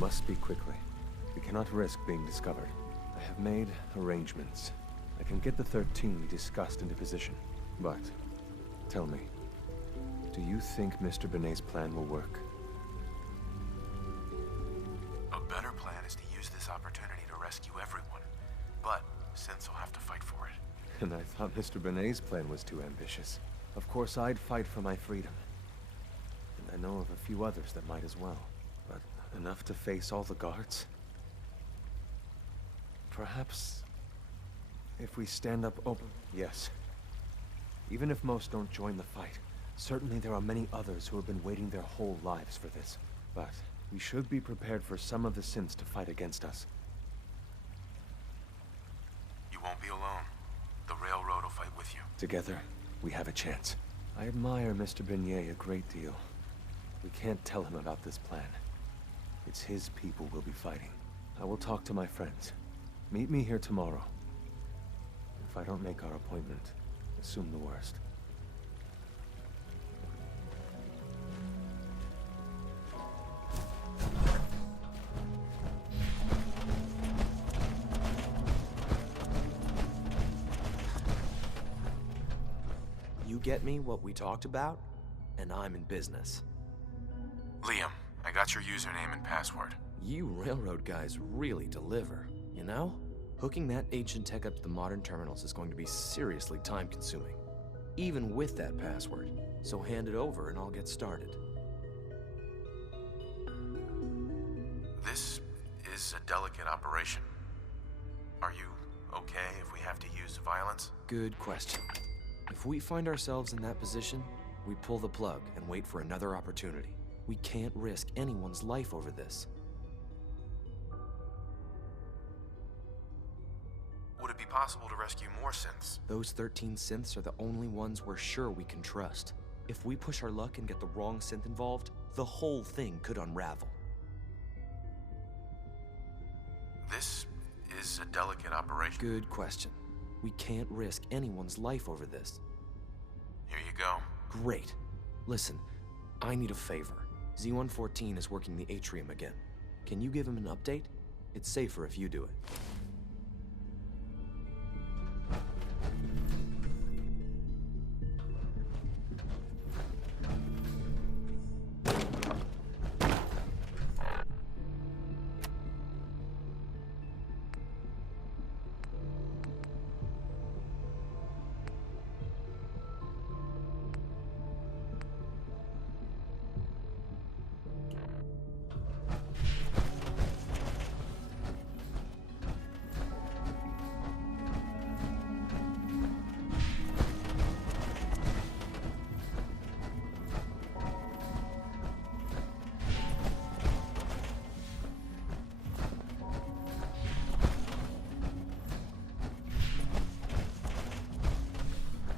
must speak quickly. We cannot risk being discovered. I have made arrangements. I can get the 13 we discussed into position. But, tell me, do you think Mr. Benet's plan will work? A better plan is to use this opportunity to rescue everyone. But, Synths will have to fight for it. And I thought Mr. Benet's plan was too ambitious. Of course I'd fight for my freedom. And I know of a few others that might as well. But enough to face all the guards? Perhaps... if we stand up open... Yes. Even if most don't join the fight, certainly there are many others who have been waiting their whole lives for this. But we should be prepared for some of the Synths to fight against us. You won't be alone. The Railroad will fight with you. Together, we have a chance. I admire Mr. Benet a great deal. We can't tell him about this plan. It's his people we'll be fighting. I will talk to my friends. Meet me here tomorrow. If I don't make our appointment, assume the worst. You get me what we talked about, and I'm in business. Liam, I got your username and password. You railroad guys really deliver, you know? Hooking that ancient tech up to the modern terminals is going to be seriously time-consuming, even with that password. So hand it over and I'll get started. This is a delicate operation. Are you okay if we have to use violence? Good question. If we find ourselves in that position, we pull the plug and wait for another opportunity. We can't risk anyone's life over this. Would it be possible to rescue more Synths? Those 13 Synths are the only ones we're sure we can trust. If we push our luck and get the wrong Synth involved, the whole thing could unravel. This is a delicate operation. Good question. We can't risk anyone's life over this. Here you go. Great. Listen, I need a favor. Z-114 is working the atrium again. Can you give him an update? It's safer if you do it.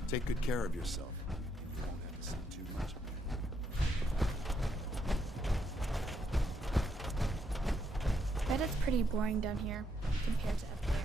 Take good care of yourself. You won't have to see too much of me. Bet it's pretty boring down here compared to up there.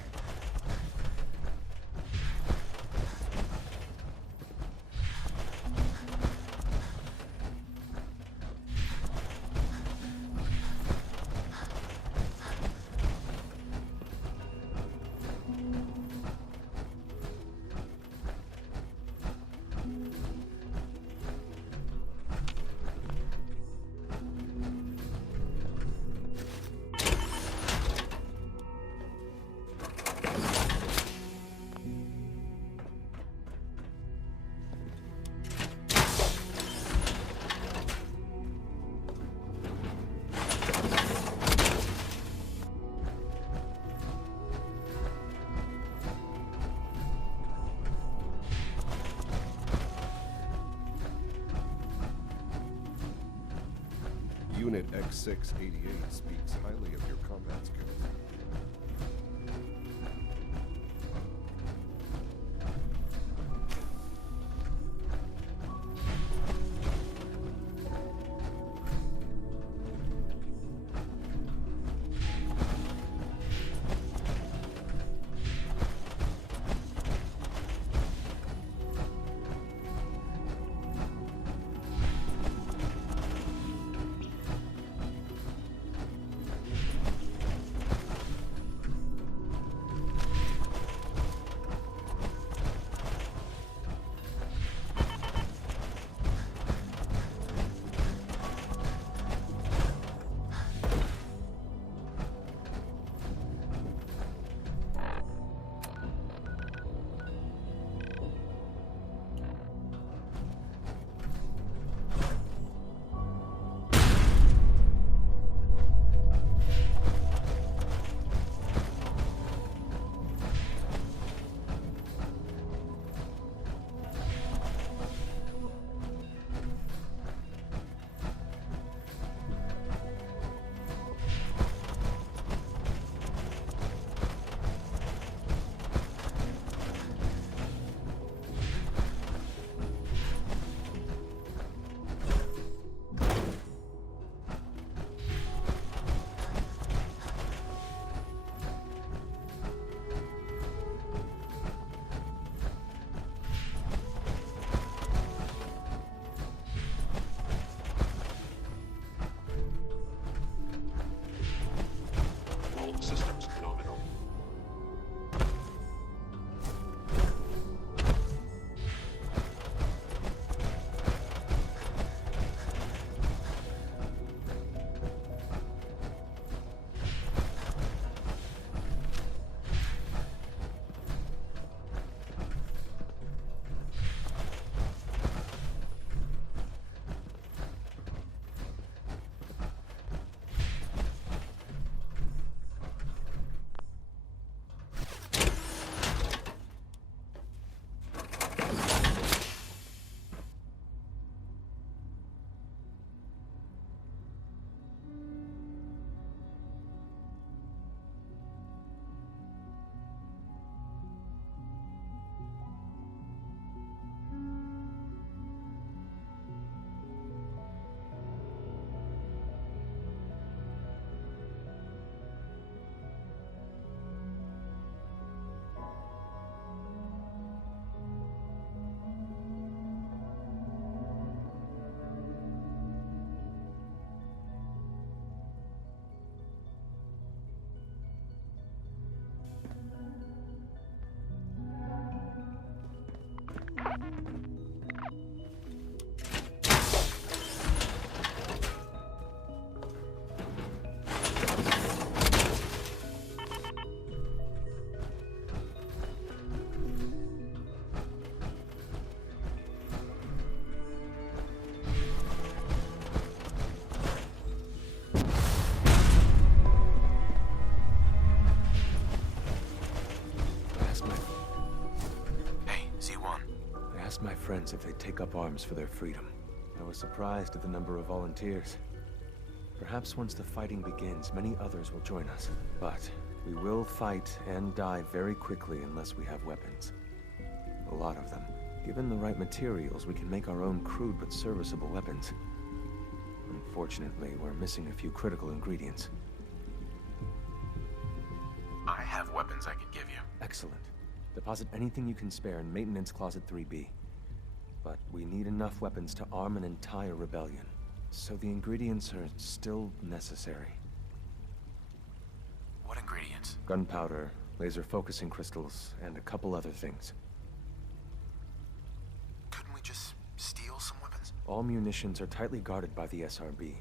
Unit X688 speaks highly of your combat skills. citizens if they take up arms for their freedom. I was surprised at the number of volunteers. Perhaps once the fighting begins, many others will join us. But we will fight and die very quickly unless we have weapons. A lot of them. Given the right materials, we can make our own crude but serviceable weapons. Unfortunately, we're missing a few critical ingredients. I have weapons I could give you. Excellent. Deposit anything you can spare in Maintenance Closet 3B. But we need enough weapons to arm an entire rebellion. So the ingredients are still necessary. What ingredients? Gunpowder, laser focusing crystals, and a couple other things. Couldn't we just steal some weapons? All munitions are tightly guarded by the SRB.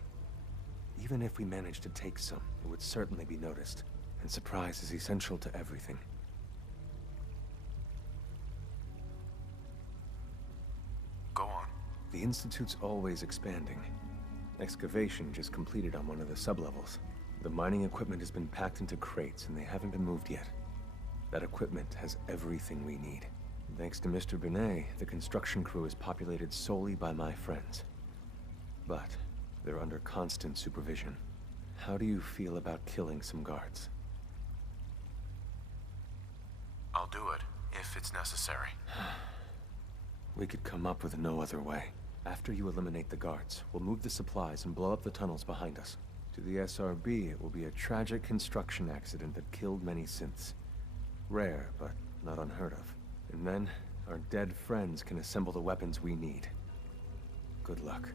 Even if we managed to take some, it would certainly be noticed. And surprise is essential to everything. Go on. The Institute's always expanding. Excavation just completed on one of the sublevels. The mining equipment has been packed into crates and they haven't been moved yet. That equipment has everything we need. Thanks to Mr. Binet, the construction crew is populated solely by my friends. But they're under constant supervision. How do you feel about killing some guards? I'll do it, if it's necessary. We could come up with no other way. After you eliminate the guards, we'll move the supplies and blow up the tunnels behind us. To the SRB, it will be a tragic construction accident that killed many synths. Rare, but not unheard of. And then, our dead friends can assemble the weapons we need. Good luck.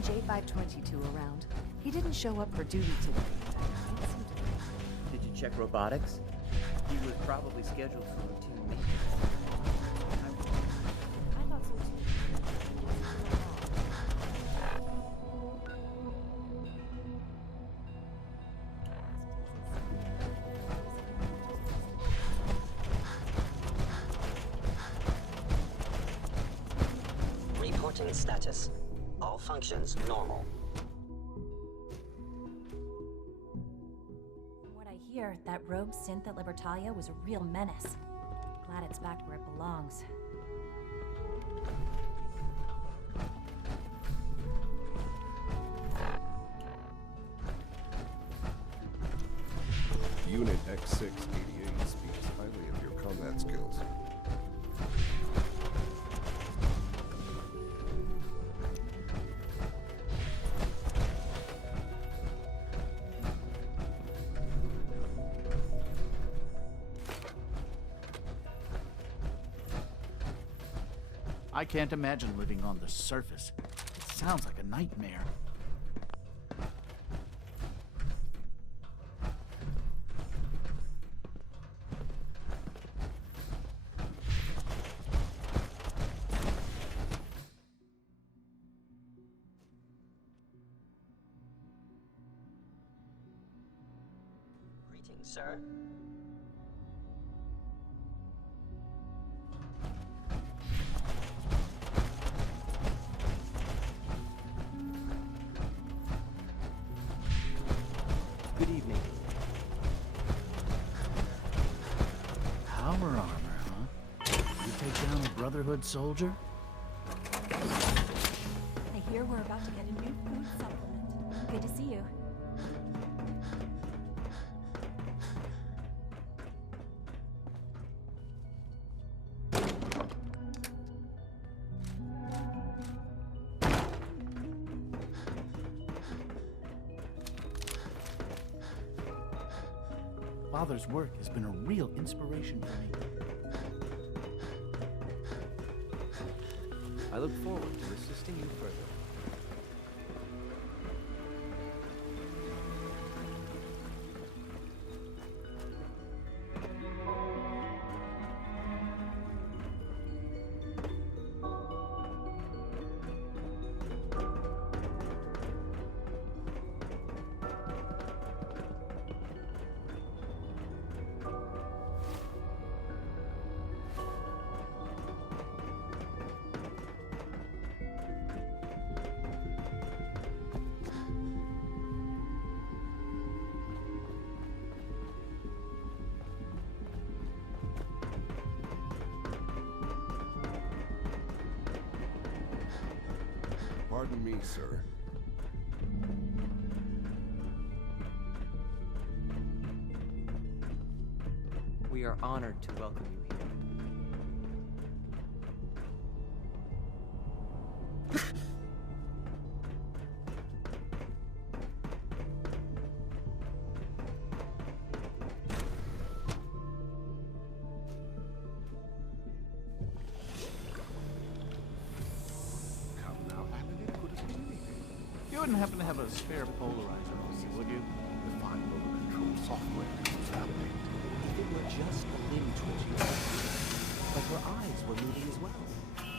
J522 around. He didn't show up for duty today. Did you check robotics? He was probably scheduled for routine maintenance. I thought so too. Reporting status. All functions normal. From what I hear, that rogue synth at Libertalia was a real menace. Glad it's back where it belongs. Unit X688 speaks highly of your combat skills. I can't imagine living on the surface. It sounds like a nightmare. Greetings, sir. neighborhood soldier? I hear we're about to get a new food supplement. Good to see you. Father's work has been a real inspiration for me. I look forward to assisting you further. Pardon me, sir. We are honored to welcome you here. Come now, Alan, it could have been anything. You wouldn't happen to have a spare polarizer on you, would you? The fine motor control software was validated. If it were just limb twitching, but her eyes were moving as well.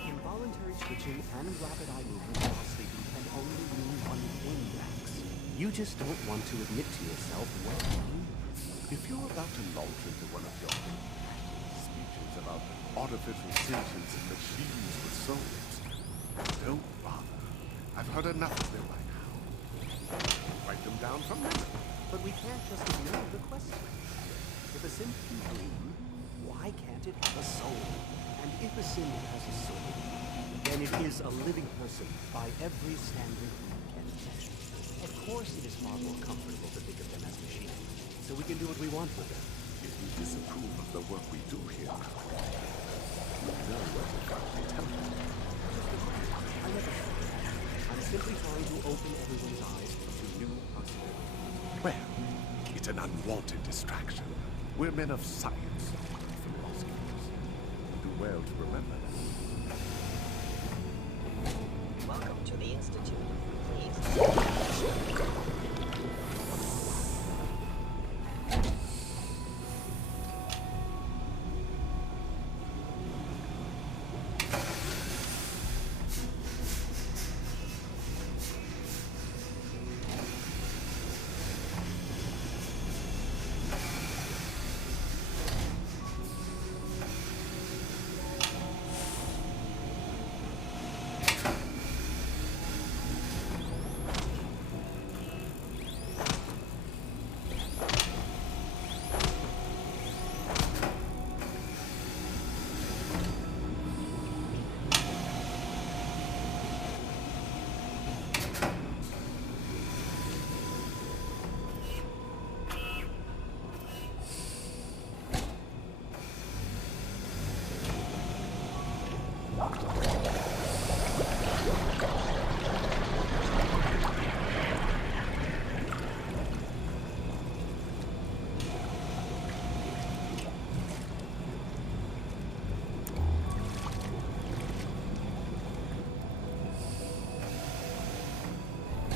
Involuntary twitching and rapid eye movement while sleeping can only mean one thing, Max. You just don't want to admit to yourself what you mean. If you're about to launch into one of your speeches about artificial sentience and machines with souls, don't bother. I've heard enough of them by now. Write them down from memory. But we can't just ignore the question. If a sim can dream, why can't it have a soul? And if a sim has a soul, then it is a living person by every standard we can set. Of course it is far more comfortable to think of them as machines, so we can do what we want with them. If you disapprove of the work we do here, you know what you've got to tell me. I never said that. I'm simply trying to open everyone's eyes to new possibilities. Well, it's an unwanted distraction. We're men of science, not philosophers. Do well to remember that. Welcome to the Institute. Please.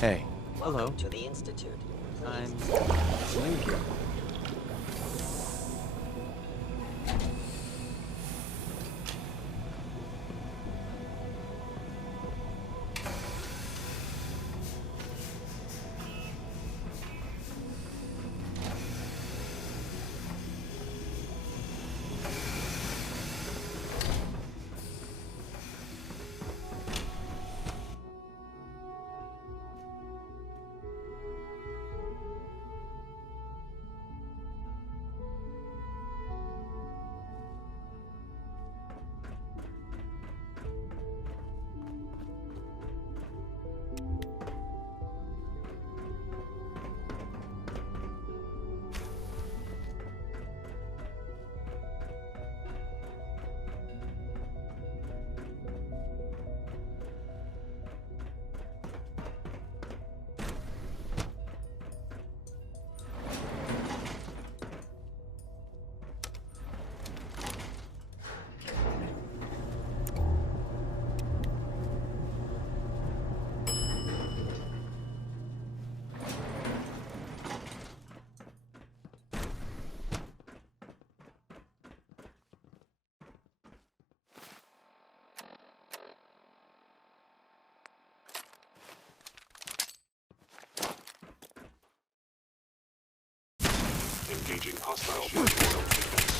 Hey. Welcome Hello. to the Institute. Please. I'm New here. Engaging hostile shield defense.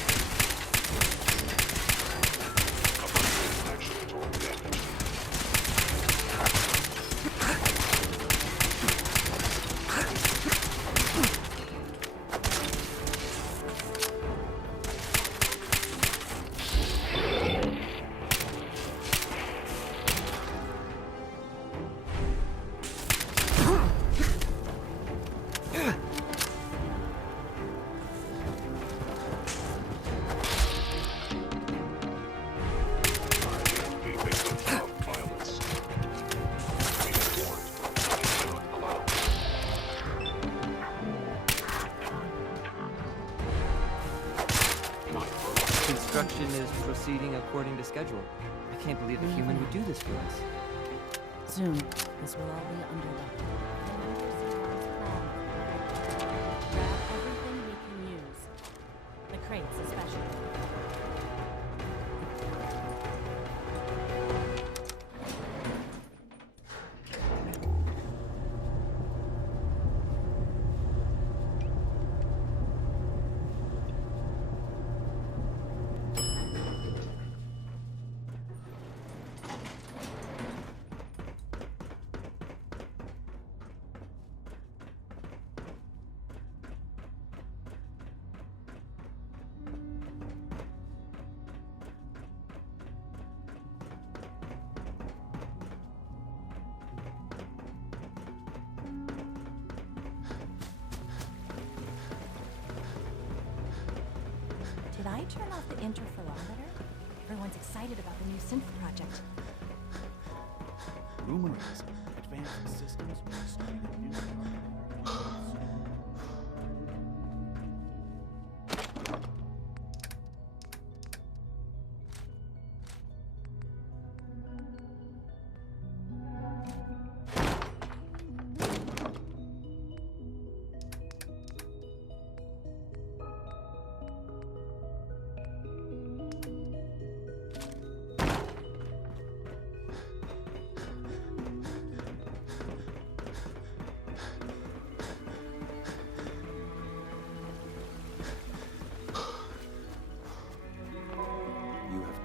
Upgrade actionable damage. Construction is proceeding according to schedule. I can't believe a human would do this for us. Soon, this will all be underway. Grab everything we can use. The crates especially. Did I turn off the interferometer? Everyone's excited about the new synth project. Rumor is advanced systems will be starting a new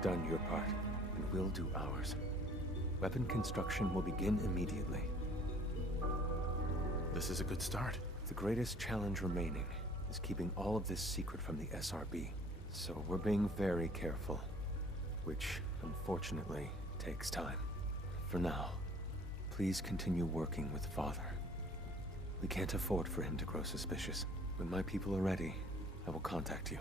Done your part, and we'll do ours. Weapon construction will begin immediately. This is a good start. The greatest challenge remaining is keeping all of this secret from the SRB. So we're being very careful, which, unfortunately, takes time. For now, please continue working with Father. We can't afford for him to grow suspicious. When my people are ready, I will contact you.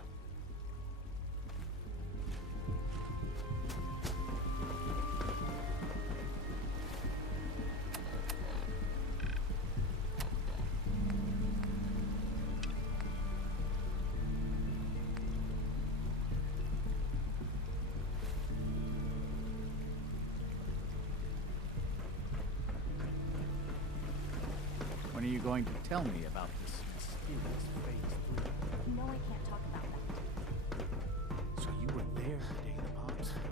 When are you going to tell me about this mysterious phase 3? No, I can't talk about that. So you were there the day the bombs fell.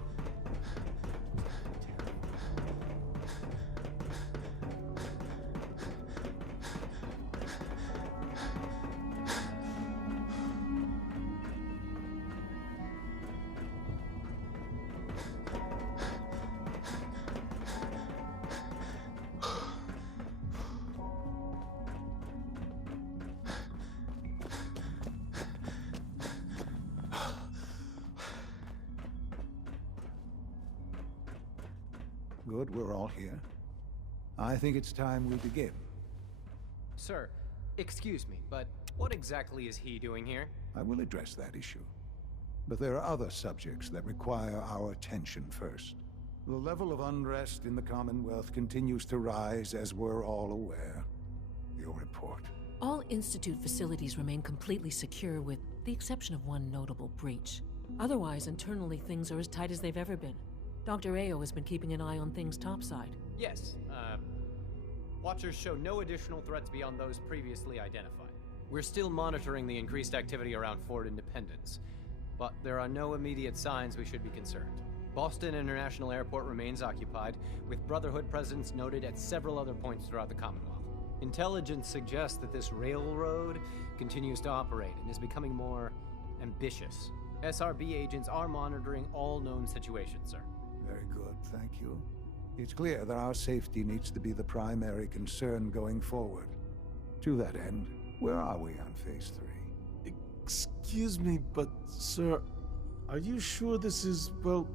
Good, we're all here. I think it's time we begin. Sir, excuse me, but what exactly is he doing here? I will address that issue. But there are other subjects that require our attention first. The level of unrest in the Commonwealth continues to rise, as we're all aware. Your report. All Institute facilities remain completely secure, with the exception of one notable breach. Otherwise, internally, things are as tight as they've ever been. Dr. Ayo has been keeping an eye on things topside. Yes, Watchers show no additional threats beyond those previously identified. We're still monitoring the increased activity around Fort Independence, but there are no immediate signs we should be concerned. Boston International Airport remains occupied, with Brotherhood presence noted at several other points throughout the Commonwealth. Intelligence suggests that this railroad continues to operate and is becoming more ambitious. SRB agents are monitoring all known situations, sir. Very good, thank you. It's clear that our safety needs to be the primary concern going forward. To that end, where are we on Phase 3? Excuse me, but sir, are you sure this is, well,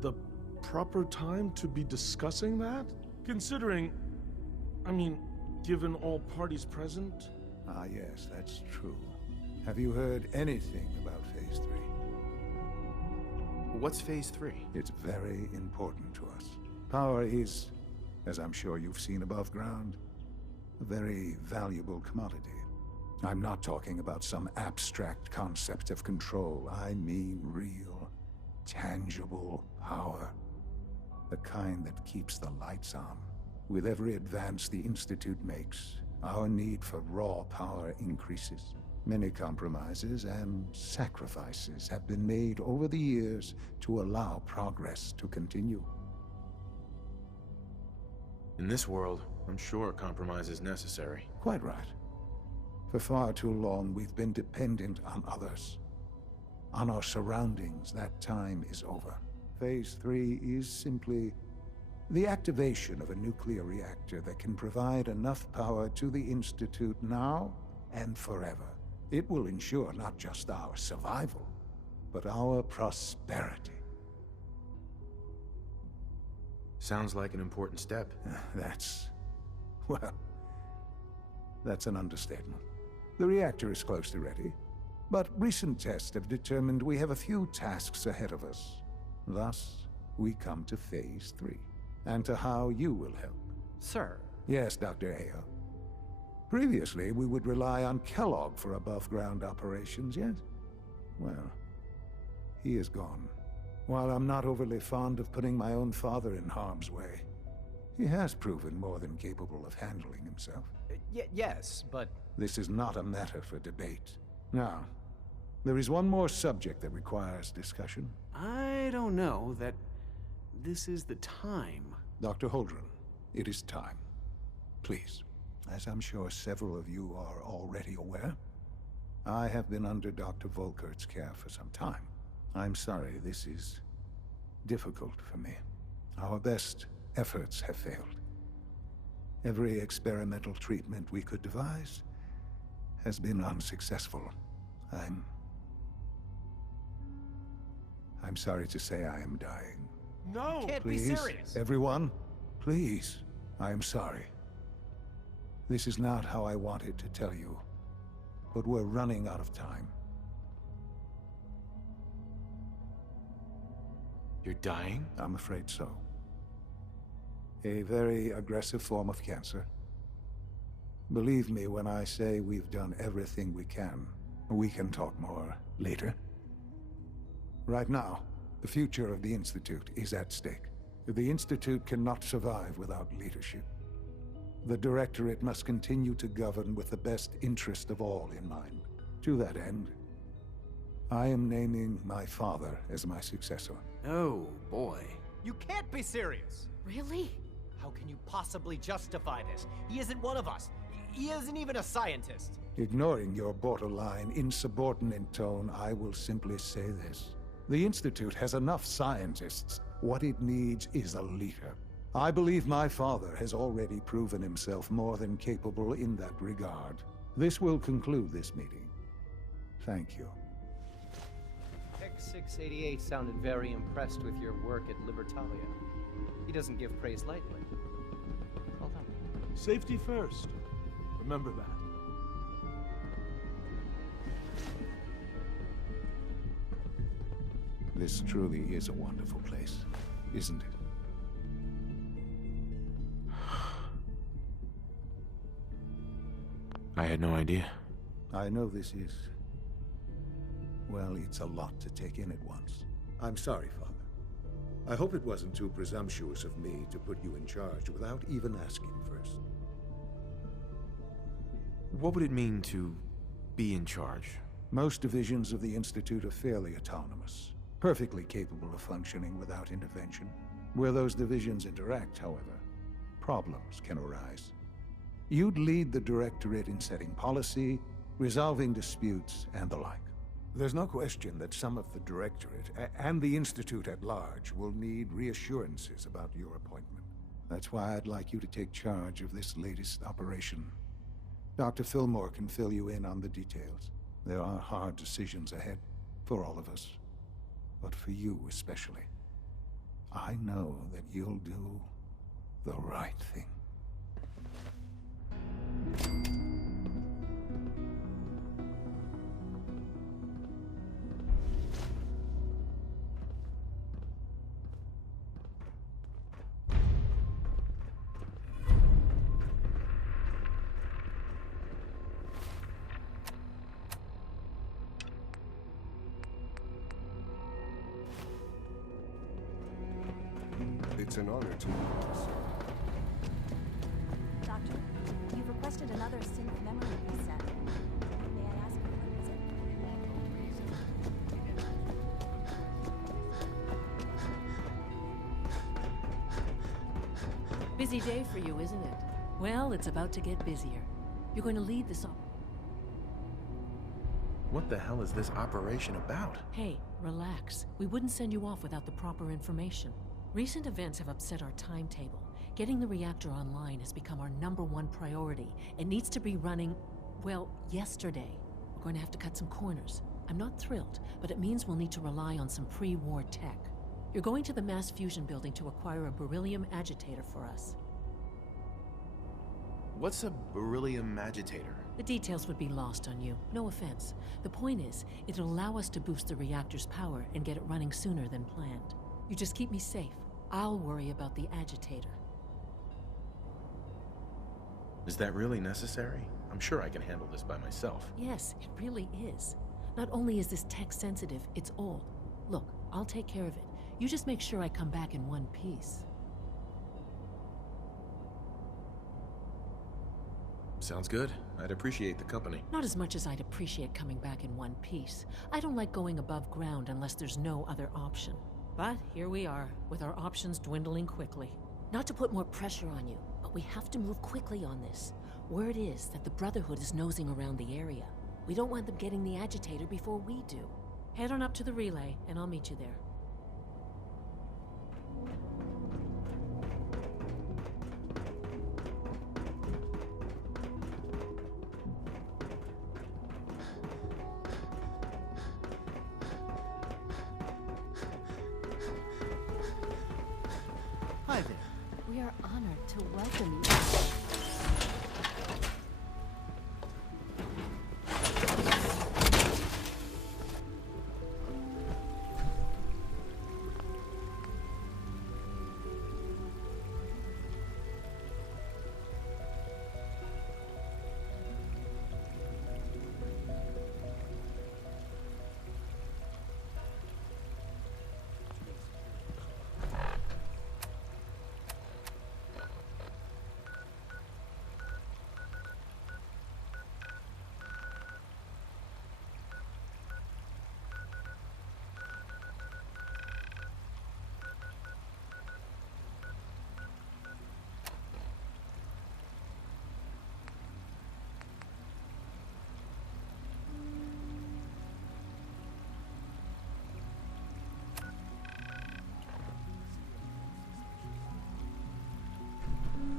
the proper time to be discussing that? Considering, I mean, given all parties present? Ah, yes, that's true. Have you heard anything about Phase 3? What's Phase 3? It's very important to us. Power is, as I'm sure you've seen above ground, a very valuable commodity. I'm not talking about some abstract concept of control. I mean real, tangible power. The kind that keeps the lights on. With every advance the Institute makes, our need for raw power increases. Many compromises and sacrifices have been made over the years to allow progress to continue. In this world, I'm sure compromise is necessary. Quite right. For far too long, we've been dependent on others. On our surroundings. That time is over. Phase 3 is simply the activation of a nuclear reactor that can provide enough power to the Institute now and forever. It will ensure not just our survival, but our prosperity. Sounds like an important step. Well, that's an understatement. The reactor is close to ready, but recent tests have determined we have a few tasks ahead of us. Thus, we come to Phase 3, and to how you will help. Sir? Yes, Dr. Ayo. Previously, we would rely on Kellogg for above-ground operations, yes? Well, he is gone. While I'm not overly fond of putting my own father in harm's way, he has proven more than capable of handling himself. Yes, but... This is not a matter for debate. Now, there is one more subject that requires discussion. I don't know that this is the time. Dr. Holdren, it is time. Please, as I'm sure several of you are already aware, I have been under Dr. Volkert's care for some time. I'm sorry, this is difficult for me. Our best efforts have failed. Every experimental treatment we could devise has been unsuccessful. I'm sorry to say I am dying. No! You can't Please, be serious! Everyone, please, I am sorry. This is not how I wanted to tell you, but we're running out of time. You're dying? I'm afraid so. A very aggressive form of cancer. Believe me when I say we've done everything we can. We can talk more later. Right now, the future of the Institute is at stake. The Institute cannot survive without leadership. The Directorate must continue to govern with the best interest of all in mind. To that end, I am naming my father as my successor. Oh, boy. You can't be serious! Really? How can you possibly justify this? He isn't one of us. He isn't even a scientist. Ignoring your borderline, insubordinate tone, I will simply say this. The Institute has enough scientists. What it needs is a leader. I believe my father has already proven himself more than capable in that regard. This will conclude this meeting. Thank you. X688 sounded very impressed with your work at Libertalia. He doesn't give praise lightly. Well done. Safety first. Remember that. This truly is a wonderful place, isn't it? I had no idea. I know this is... well, it's a lot to take in at once. I'm sorry, Father. I hope it wasn't too presumptuous of me to put you in charge without even asking first. What would it mean to be in charge? Most divisions of the Institute are fairly autonomous, perfectly capable of functioning without intervention. Where those divisions interact, however, problems can arise. You'd lead the Directorate in setting policy, resolving disputes, and the like. There's no question that some of the Directorate and the Institute at large will need reassurances about your appointment. That's why I'd like you to take charge of this latest operation. Dr. Fillmore can fill you in on the details. There are hard decisions ahead for all of us, but for you especially. I know that you'll do the right thing. It's an honor to meet you, sir. Doctor, you've requested another synth memory reset. May I ask what is it? Busy day for you, isn't it? Well, it's about to get busier. You're going to lead this op... What the hell is this operation about? Hey, relax. We wouldn't send you off without the proper information. Recent events have upset our timetable. Getting the reactor online has become our #1 priority. It needs to be running, well, yesterday. We're going to have to cut some corners. I'm not thrilled, but it means we'll need to rely on some pre-war tech. You're going to the mass fusion building to acquire a beryllium agitator for us. What's a beryllium agitator? The details would be lost on you. No offense. The point is, it'll allow us to boost the reactor's power and get it running sooner than planned. You just keep me safe. I'll worry about the agitator. Is that really necessary? I'm sure I can handle this by myself. Yes, it really is. Not only is this tech sensitive, it's old. Look, I'll take care of it. You just make sure I come back in one piece. Sounds good. I'd appreciate the company. Not as much as I'd appreciate coming back in one piece. I don't like going above ground unless there's no other option. But here we are, with our options dwindling quickly. Not to put more pressure on you, but we have to move quickly on this. Word is that the Brotherhood is nosing around the area. We don't want them getting the agitator before we do. Head on up to the relay, and I'll meet you there. Hi there. We are honored to welcome you.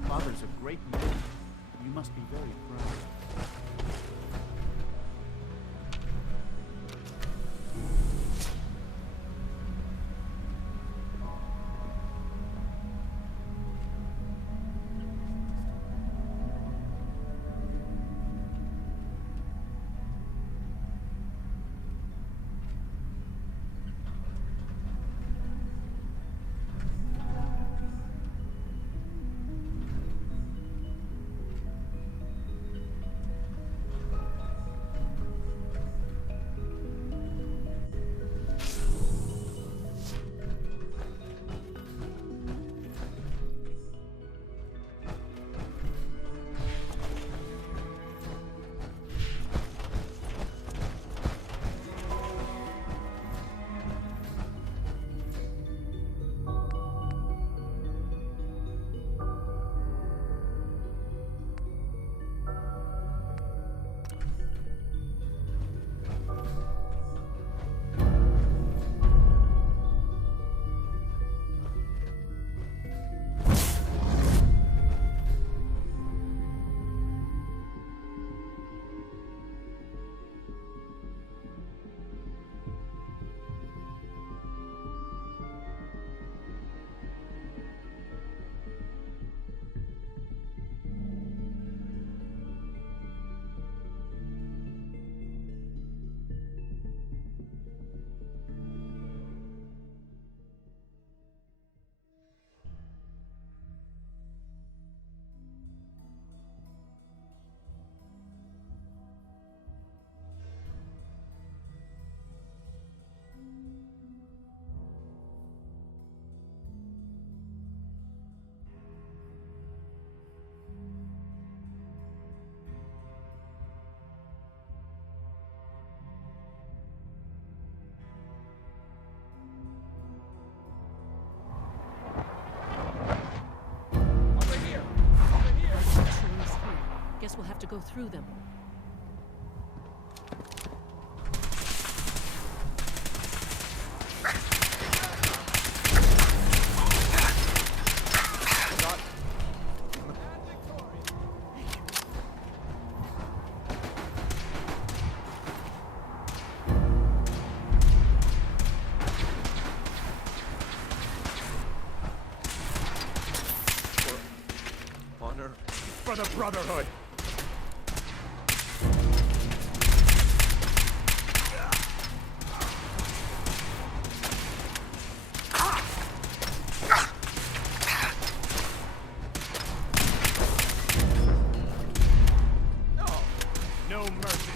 Father's a great man. You must be very proud. Guess we'll have to go through them. Honor for the Brotherhood! No mercy.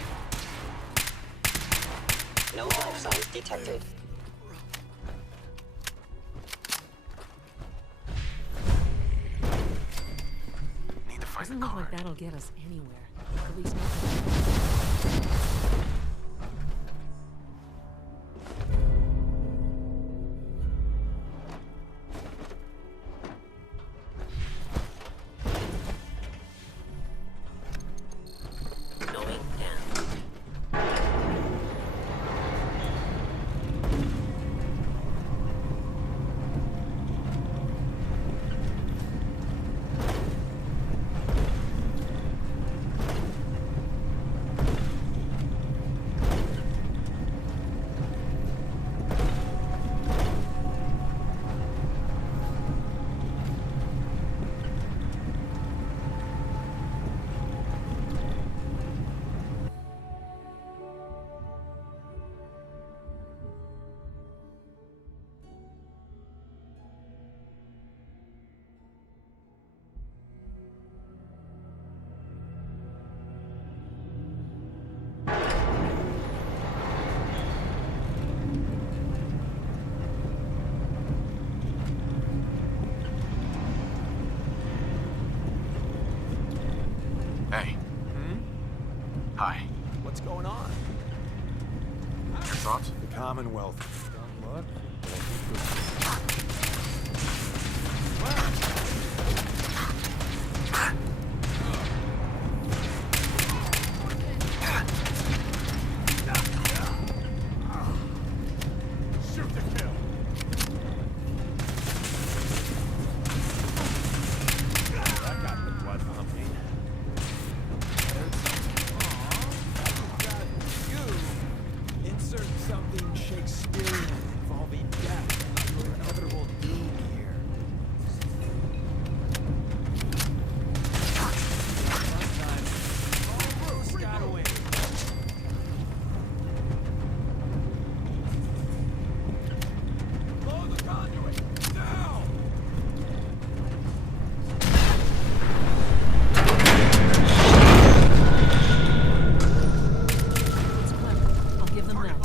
No life signs detected. Doesn't look like that'll get us anywhere. At least not. Hey. Hi. What's going on? Your thoughts? The Commonwealth. Don't look. Shoot to kill! That got the blood pumping. You insert something Shakespearean involving death and your inevitable doom here. Sometimes Bruce got away. Blow the conduit now! It's clever. I'll give them that.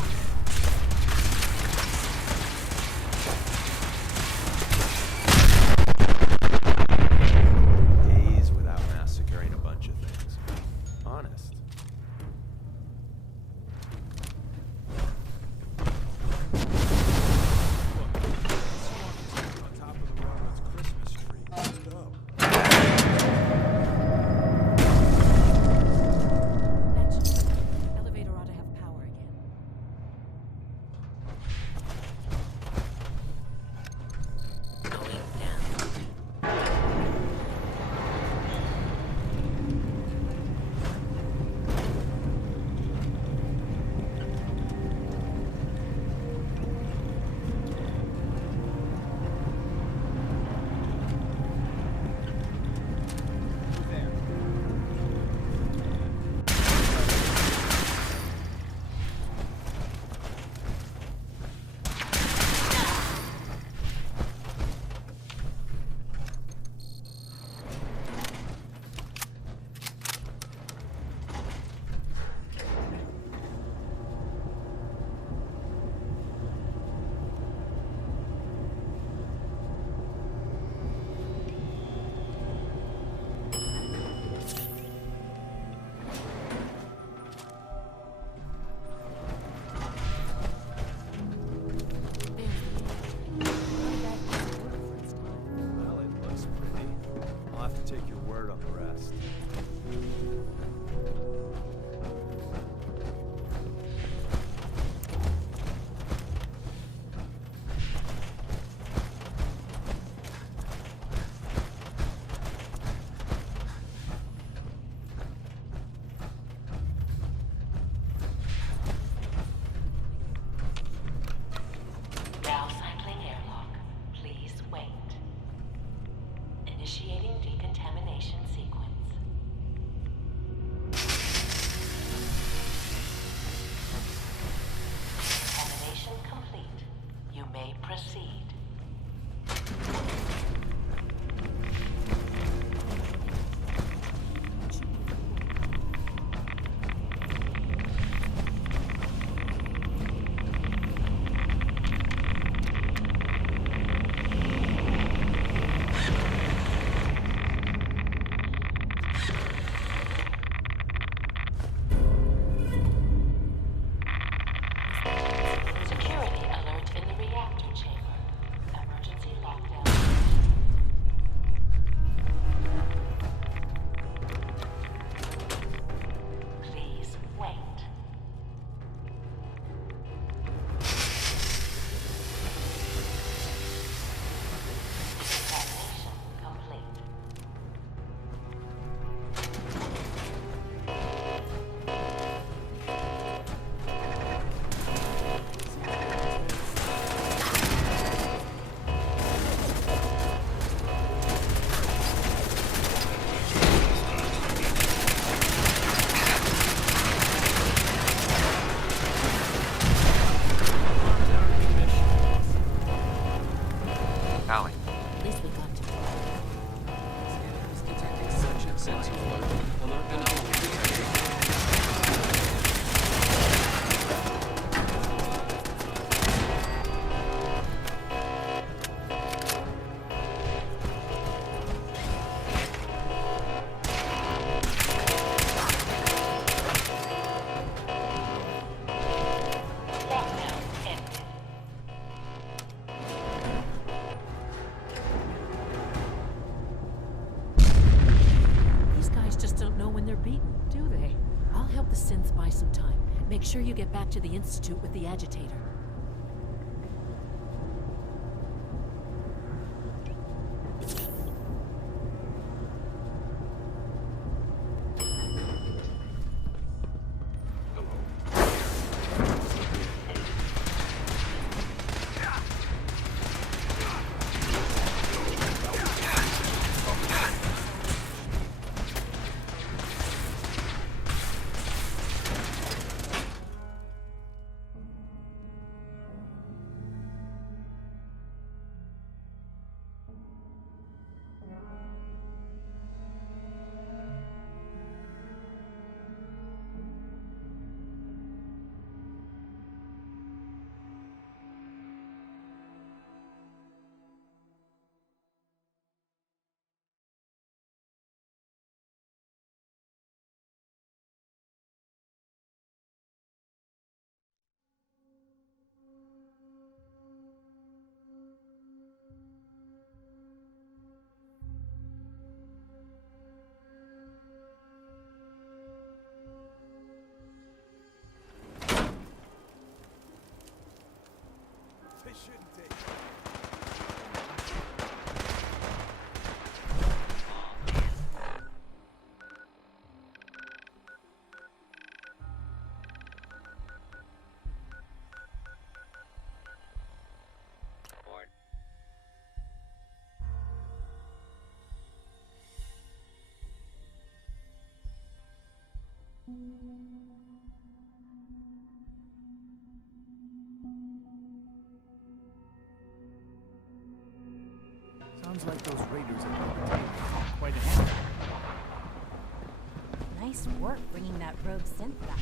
Days without massacring a bunch of things. Honest. On top of the railroad's Christmas tree. Put it up. Elevator ought to have power again. Well, it looks pretty. I'll have to take your word word on the rest. Now cycling airlock. Please wait. Initiating decontamination sequence. Contamination complete. You may proceed. Security alert in the reactor chamber. Emergency lockdown. Please wait. Decontamination complete. Allie. At least we got to it. Scanners detecting such sentinel alert. Alert been Lockdown ended. These guys just don't know when they're beaten, do they? I'll help the synth buy some time. Make sure you get back to the Institute with the agitator. Sounds like those raiders are quite a hand. Nice work bringing that rogue synth back.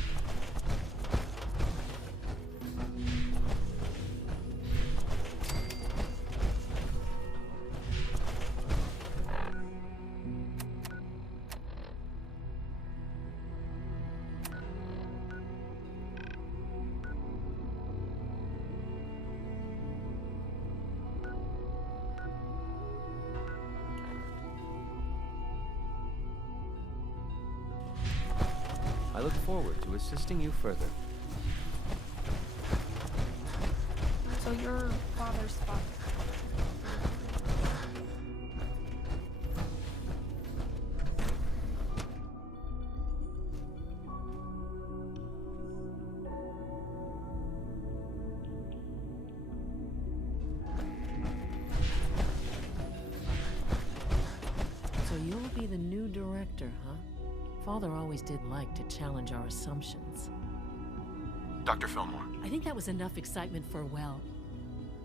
look forward to assisting you further. So your father's father. So you'll be the new director, huh? Father always did like to challenge our assumptions. Dr. Fillmore. I think that was enough excitement for, well,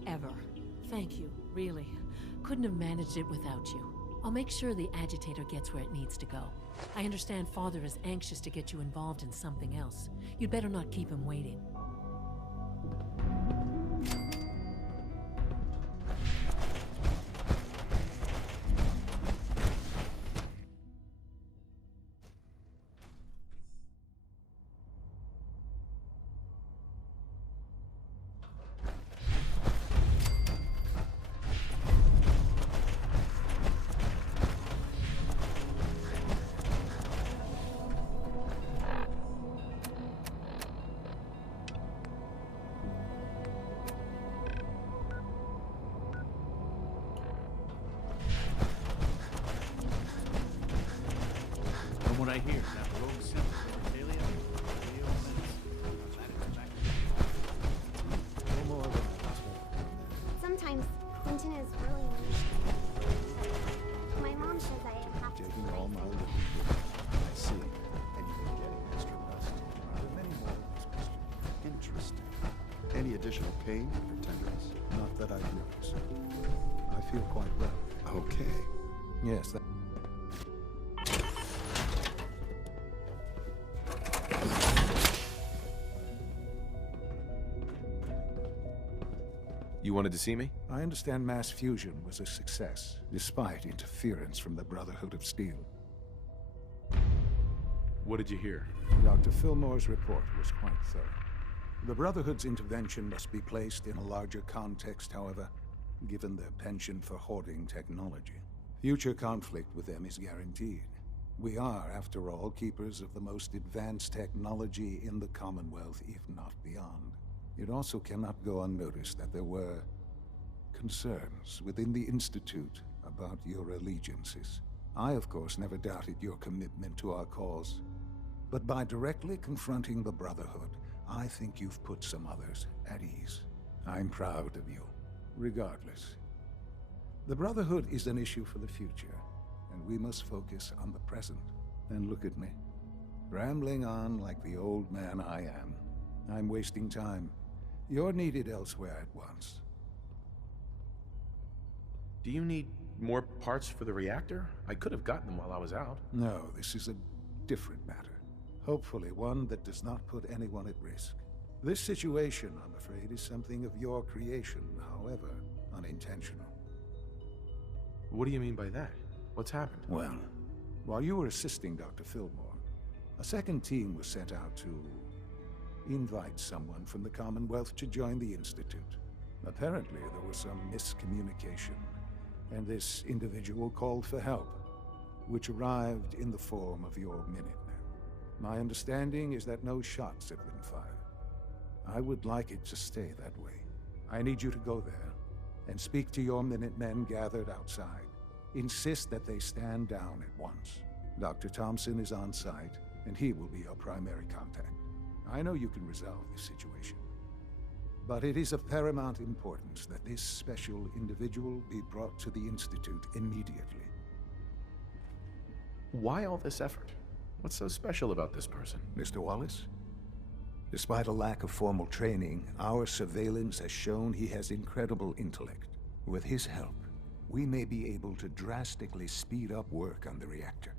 ever. Thank you, really. Couldn't have managed it without you. I'll make sure the agitator gets where it needs to go. I understand Father is anxious to get you involved in something else. You'd better not keep him waiting. From what I hear, that rogue synth Libertalia is a real menace. Glad it's back. No more than that. Sometimes Clinton is really mean. My mom says I have to. Taking all my little I see. And you've been getting extra rest. Are there many more of these questions? Interesting. Any additional pain or tenderness? Not that I've noticed. I feel quite well. Okay. Yes, that... You wanted to see me? I understand mass fusion was a success, despite interference from the Brotherhood of Steel. What did you hear? Dr. Fillmore's report was quite thorough. The Brotherhood's intervention must be placed in a larger context, however, given their penchant for hoarding technology. Future conflict with them is guaranteed. We are, after all, keepers of the most advanced technology in the Commonwealth, if not beyond. It also cannot go unnoticed that there were concerns within the Institute about your allegiances. I, of course, never doubted your commitment to our cause. But by directly confronting the Brotherhood, I think you've put some others at ease. I'm proud of you, regardless. The Brotherhood is an issue for the future, and we must focus on the present. And look at me, rambling on like the old man I am. I'm wasting time. You're needed elsewhere at once. Do you need more parts for the reactor? I could have gotten them while I was out. No, this is a different matter. Hopefully one that does not put anyone at risk. This situation, I'm afraid, is something of your creation, however unintentional. What do you mean by that? What's happened? Well, while you were assisting Dr. Fillmore, a second team was sent out to invite someone from the Commonwealth to join the Institute. Apparently, there was some miscommunication, and this individual called for help, which arrived in the form of your Minutemen. My understanding is that no shots have been fired. I would like it to stay that way. I need you to go there and speak to your Minutemen gathered outside. Insist that they stand down at once. Dr. Thompson is on site, and he will be your primary contact. I know you can resolve this situation, but it is of paramount importance that this special individual be brought to the Institute immediately. Why all this effort? What's so special about this person? Mr. Wallace? Despite a lack of formal training, our surveillance has shown he has incredible intellect. With his help, we may be able to drastically speed up work on the reactor.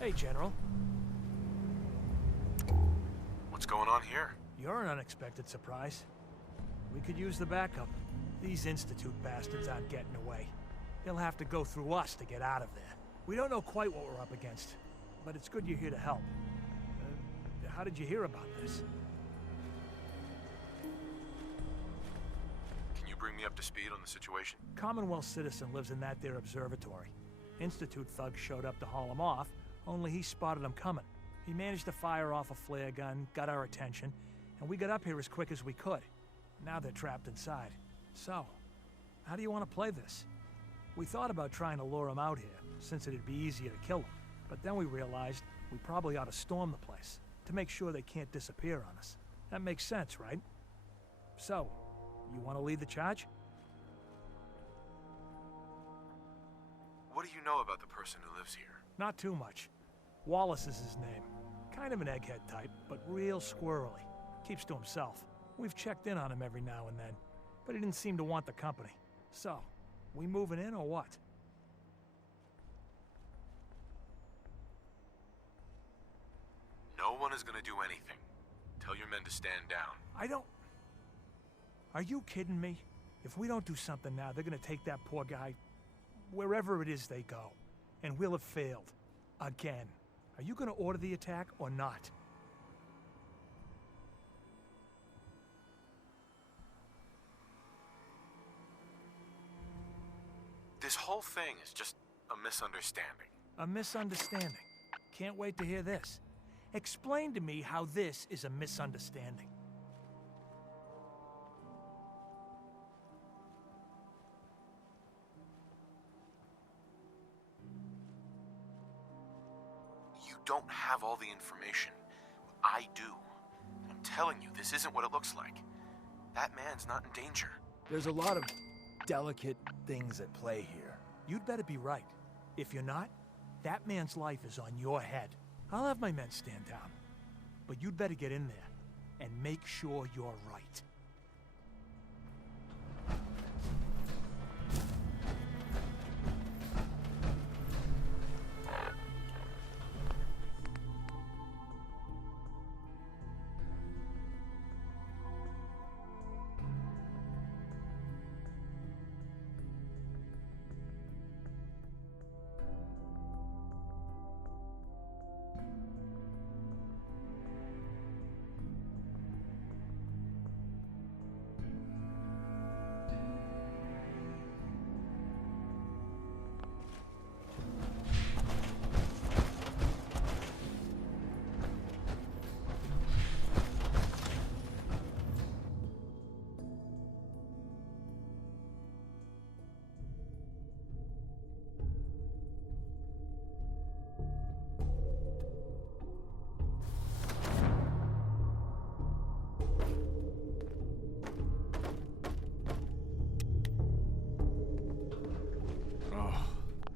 Hey, General. What's going on here? You're an unexpected surprise. We could use the backup. These Institute bastards aren't getting away. They'll have to go through us to get out of there. We don't know quite what we're up against, but it's good you're here to help. How did you hear about this? Can you bring me up to speed on the situation? Commonwealth citizen lives in that there observatory. Institute thugs showed up to haul him off, only he spotted them coming. He managed to fire off a flare gun, got our attention, and we got up here as quick as we could. Now they're trapped inside. So, how do you want to play this? We thought about trying to lure them out here, since it'd be easier to kill them. But then we realized we probably ought to storm the place, to make sure they can't disappear on us. That makes sense, right? So, you want to lead the charge? What do you know about the person who lives here? Not too much. Wallace is his name. Kind of an egghead type, but real squirrely. Keeps to himself. We've checked in on him every now and then, but he didn't seem to want the company. So, we moving in or what? No one is gonna do anything. Tell your men to stand down. I don't... Are you kidding me? If we don't do something now, they're gonna take that poor guy wherever it is they go. And we'll have failed. Again. Are you gonna order the attack or not? This whole thing is just a misunderstanding. A misunderstanding. Can't wait to hear this. Explain to me how this is a misunderstanding. You don't have all the information. I do. I'm telling you, this isn't what it looks like. That man's not in danger. There's a lot of delicate things at play here. You'd better be right. If you're not, that man's life is on your head. I'll have my men stand down. But you'd better get in there and make sure you're right.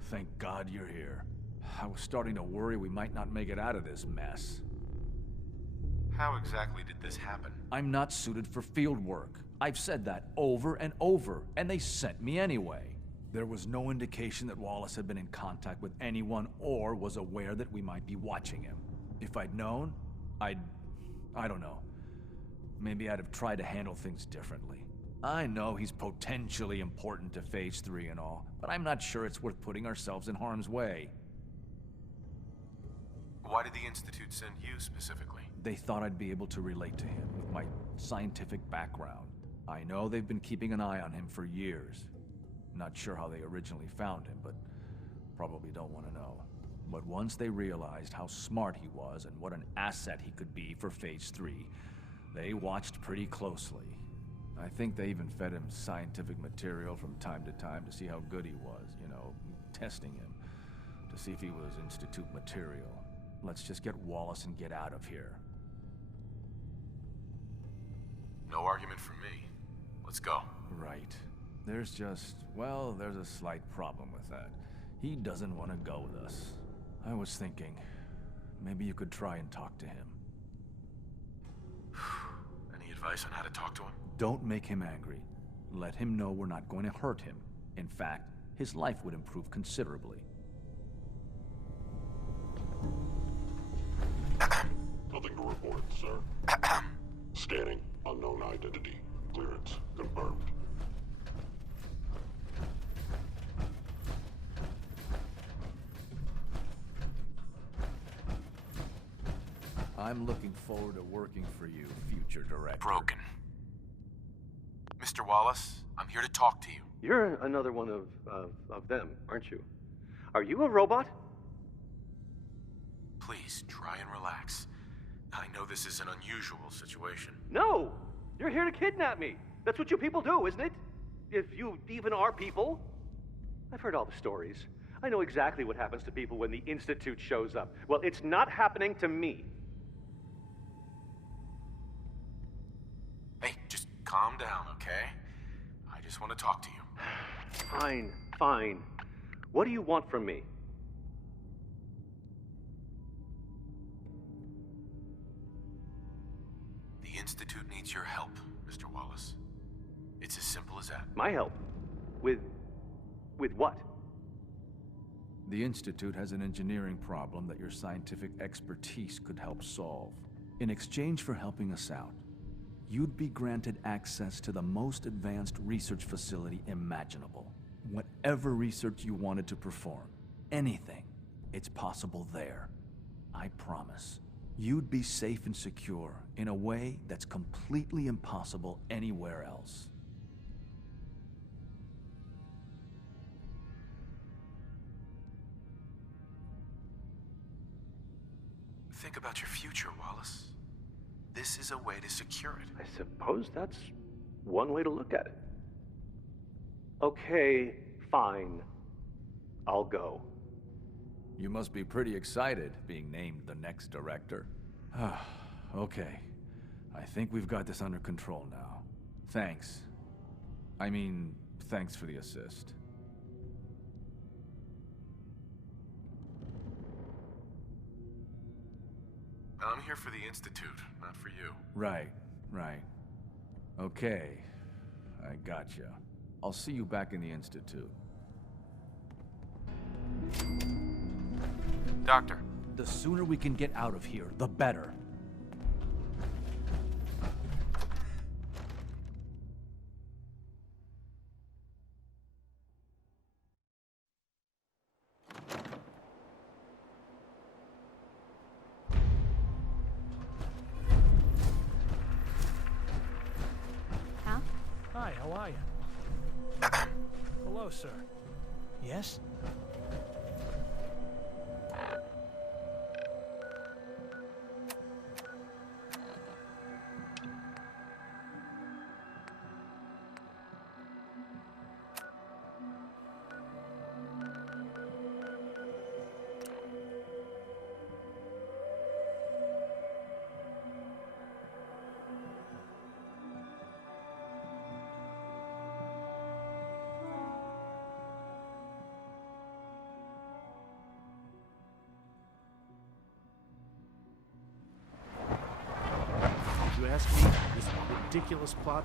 Thank God you're here. I was starting to worry we might not make it out of this mess. How exactly did this happen? I'm not suited for field work. I've said that over and over, and they sent me anyway. There was no indication that Wallace had been in contact with anyone or was aware that we might be watching him. If I'd known, I don't know. Maybe I'd have tried to handle things differently. I know he's potentially important to Phase 3 and all, but I'm not sure it's worth putting ourselves in harm's way. Why did the Institute send you specifically? They thought I'd be able to relate to him with my scientific background. I know they've been keeping an eye on him for years. Not sure how they originally found him, but probably don't want to know. But once they realized how smart he was and what an asset he could be for Phase 3, they watched pretty closely. I think they even fed him scientific material from time to time to see how good he was, you know, testing him, to see if he was Institute material. Let's just get Wallace and get out of here. No argument from me. Let's go. Right. There's just, well, there's a slight problem with that. He doesn't want to go with us. I was thinking, maybe you could try and talk to him. Any advice on how to talk to him? Don't make him angry. Let him know we're not going to hurt him. In fact, his life would improve considerably. Nothing to report, sir. Scanning. Unknown identity. Clearance confirmed. I'm looking forward to working for you, future director. Broken. Mr. Wallace, I'm here to talk to you. You're another one of them, aren't you? Are you a robot? Please, try and relax. I know this is an unusual situation. No! You're here to kidnap me! That's what you people do, isn't it? If you even are people. I've heard all the stories. I know exactly what happens to people when the Institute shows up. Well, it's not happening to me. Hey, just calm down, okay? I just want to talk to you. Fine, fine. What do you want from me? The Institute needs your help, Mr. Wallace. It's as simple as that. My help? With what? The Institute has an engineering problem that your scientific expertise could help solve. In exchange for helping us out, you'd be granted access to the most advanced research facility imaginable. Whatever research you wanted to perform, anything, it's possible there. I promise. You'd be safe and secure in a way that's completely impossible anywhere else. Think about your future, Wallace. This is a way to secure it. I suppose that's one way to look at it. Okay, fine. I'll go. You must be pretty excited being named the next director. Okay. I think we've got this under control now. Thanks. I mean, thanks for the assist. I'm here for the Institute, not for you. Right. Okay. I gotcha. I'll see you back in the Institute. Doctor. The sooner we can get out of here, the better. Huh? Hi, how are you? Hello, sir. Yes? If you ask me, this ridiculous plot